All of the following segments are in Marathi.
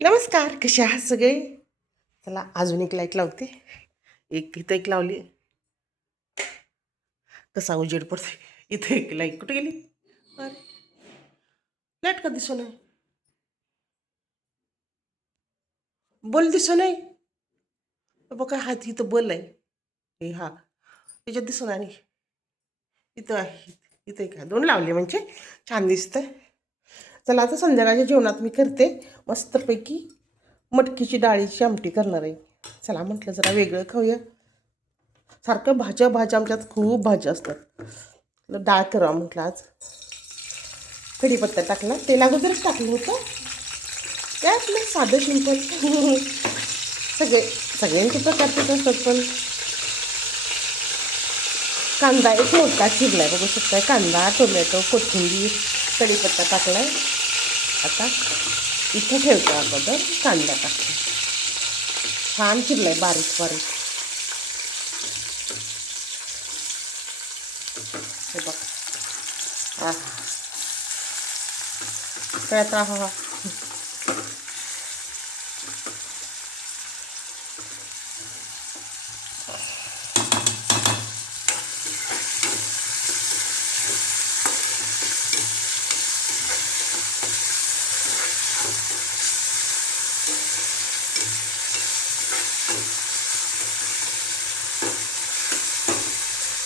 नमस्कार कसे आहात सगळे? चला अजून एक लाइट लावते. एक इथं एक लावली. कसा उजेड पडतोय. इथं एक लाइट कुठे गेली? अरे लाइट का दिसू नाही बल दिसू नाही बघा हात इथं बल आहे. हे हा. त्याच्यात दिसून आणि इथं आहे. इथं एक आहे. दोन लावले म्हणजे छान दिसतंय. चला आता संध्याकाळच्या जेवणात मी करते. मस्तपैकी मटकीची डाळीची आमटी करणार आहे. चला म्हटलं जरा वेगळं खाऊया. सारखं भाज्या भाज्या आमच्यात खूप भाज्या असतात. डाळ करा म्हटलं आज. कढीपत्ता टाकला. तेल अगोदरच टाकलं होतं. काय आपलं साधं शिंपल. सगळे सगळ्यांचे प्रकारचेच असतात पण. कांदा एक मोठा चिरलाय बघू शकताय. कांदा टोमॅटो कोथिंबीर कढीपत्ता टाकलाय. आता इथं ठेवतो अगोदर कांदा टाकतो छान चिरलाय बारीक बारीक. हे बघ. हा. राहा. हा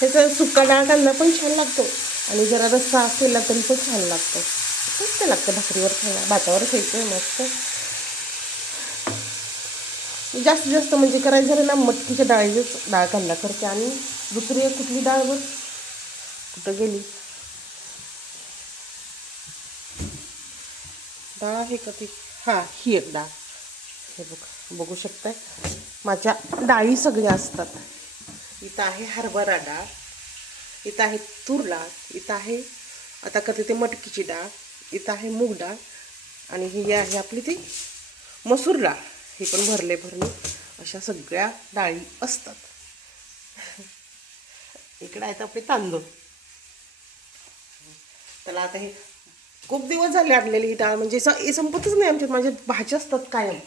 त्याचा सुका डाळ कांदा पण छान लागतो. आणि जरा रस्सा केला तरी पण छान लागतो. मस्त लागतं भाकरीवर खायला. भातावर खायचं मस्त. जास्तीत जास्त म्हणजे करायचं झालं ना मटकीच्या डाळीच डाळ कांदा करते. आणि दुसरी एक कुठली डाळ बघ? कुठं गेली? डाळ आहे का ती? हां ही एक डाळ. हे बघ. बघू शकताय. माझ्या डाळी सगळ्या असतात. इथं आहे हरभरा डाळ इथं आहे तूर डाळ इथं आहे आता करते ते मटकीची डाळ इथं आहे मूग डाळ आणि ही आहे आपली ती मसूर डाळ. ही पण भरले भरले. अशा सगळ्या डाळी असतात. इकडे आहेत आपले तांदूळ. त्याला आता हे खूप दिवस झाले आणलेली ही डाळ. म्हणजे स- हे संपतच नाही आमच्यात. माझ्या भाज्या असतात कायम.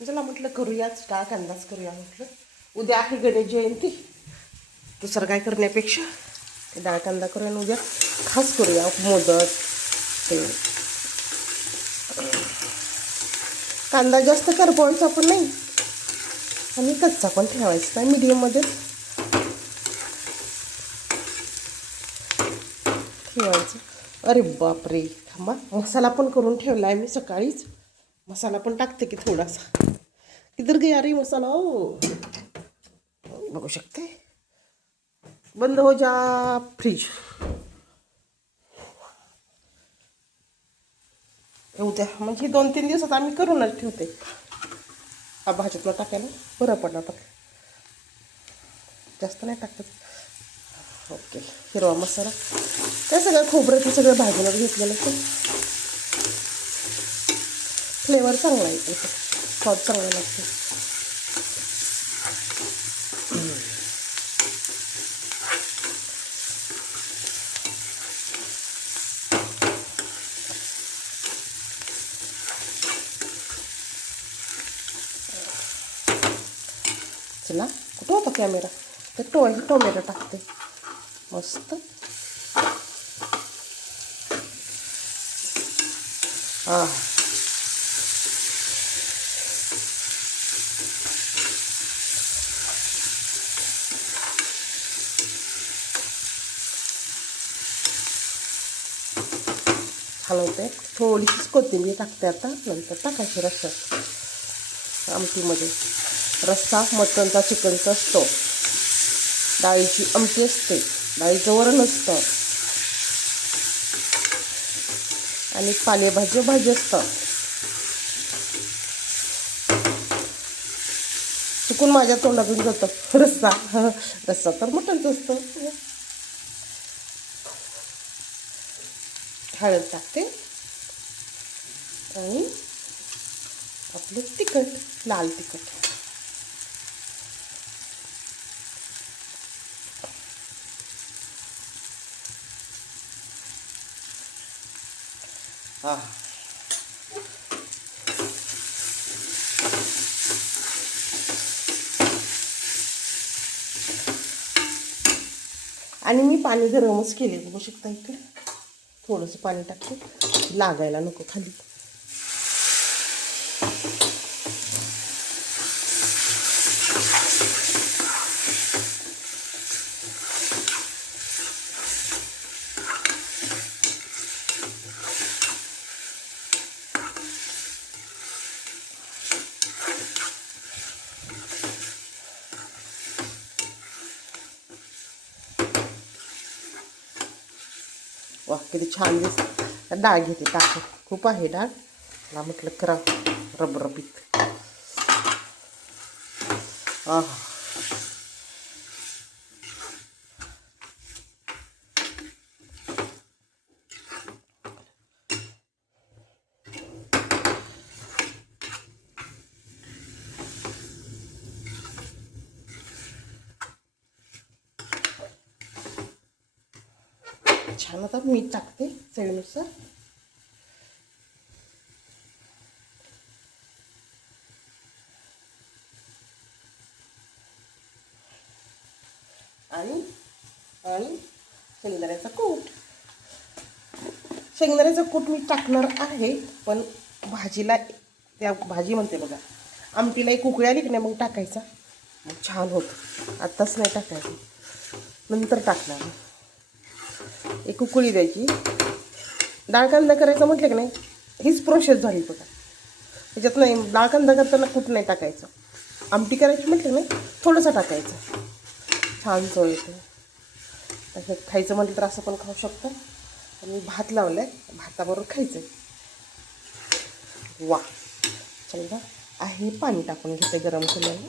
चला म्हटलं करूयाच डाळ अंदाज करूया म्हटलं. उद्या आहे गणेश जयंती. दुसरं काय करण्यापेक्षा ते डाळ कांदा करूया आणि उद्या खास करूया मोदक ते कांदा जास्त करपवायचा पण नाही. आणि कच्चा पण ठेवायचा नाही मीडियममध्ये ठेवायचं. अरे बापरे थांबा. मसाला पण करून ठेवला आहे मी सकाळीच. मसाला पण टाकते की थोडासा. किधर गया मसाला हो बघू शकते। बंद हो जा फ्रीज। येऊ द्या म्हणजे दोन तीन दिवसात आम्ही करूनच ठेवते. हा भाजीतला टाकायला. बरं पडला टाक जास्त नाही टाकत. ओके हिरवा मसाला. ते सगळं खोबरं ते सगळं भाजूनच घेतलेलं ते फ्लेवर चांगला येतो स्वाद चांगला लागतो चला कुठं होता कॅमेरा तर टो टोमॅटो टाकते मस्त हा हलवते थोडीशीच कोथिंबीर टाकते आता. नंतर टाकायची रस्सा. आमटीमध्ये. रस्सा मटणचा चिकनचा असतो. डाळीची आमटी असते. डाळीचं वरण असतं आणि पालेभाजी भाजी असतं चुकून माझ्या तोंडातून जातं. रस्सा. रस्सा तर मटणचं असतं. हळद टाकते. आणि आपलं तिखट लाल तिखट. हां. आणि मी पाणी गरमच केले बघू शकता इकडे. थोडंसं पाणी टाकते. लागायला नको खाली. वा किती छान दिस. डाळ घेते टाकून खूप आहे डाळ. मला म्हटलं करा. रबरबीत. आहा. छान आता मीठ टाकते चवीनुसार. आणि आणि शेंगदाण्याचा कूट. शेंगदाण्याचा कूट मी टाकणार आहे पण भाजीला त्या भाजी म्हणते बघा आमटीला एक उकळी आली की नाही मग टाकायचा. मग छान होतं. आत्ताच नाही टाकायचं. नंतर टाकणार. एक उकळी द्यायची. डाळ कांदा करायचं म्हटलं की नाही हीच प्रोसेस झाली बघा त्याच्यात नाही डाळ कांदा करताना खूप नाही टाकायचं. आमटी करायची म्हटलं नाही थोडंसं टाकायचं. छान चव येते. त्याच्यात खायचं म्हटलं तर असं पण खाऊ शकतं. आणि भात लावलं आहे भाताबरोबर खायचं आहे वा. चल आहे पाणी टाकून घेते गरम केलेलं.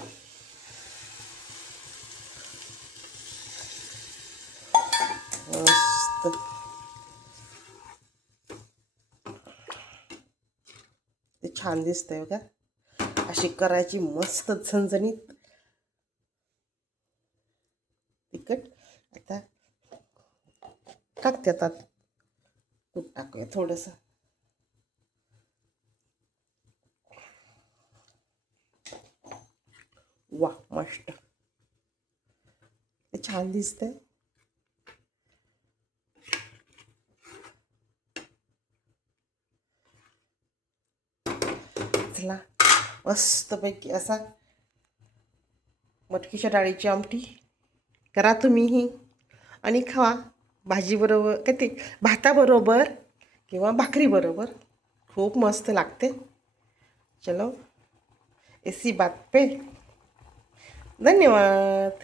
मस्त ते छान दिसतंय बघा. अशी करायची मस्त झणझणीत. तिखट. आता टाकते आता. तूप टाकूया थोडंसं. वा मस्त. ते छान दिसतंय. चला मस्तपैकी असा मटकीच्या डाळीची आमटी. करा तुम्हीही आणि खावा. भाजीबरोबर काय ते भाताबरोबर किंवा भाकरीबरोबर. खूप मस्त लागते. चलो ऐसी बात पे धन्यवाद.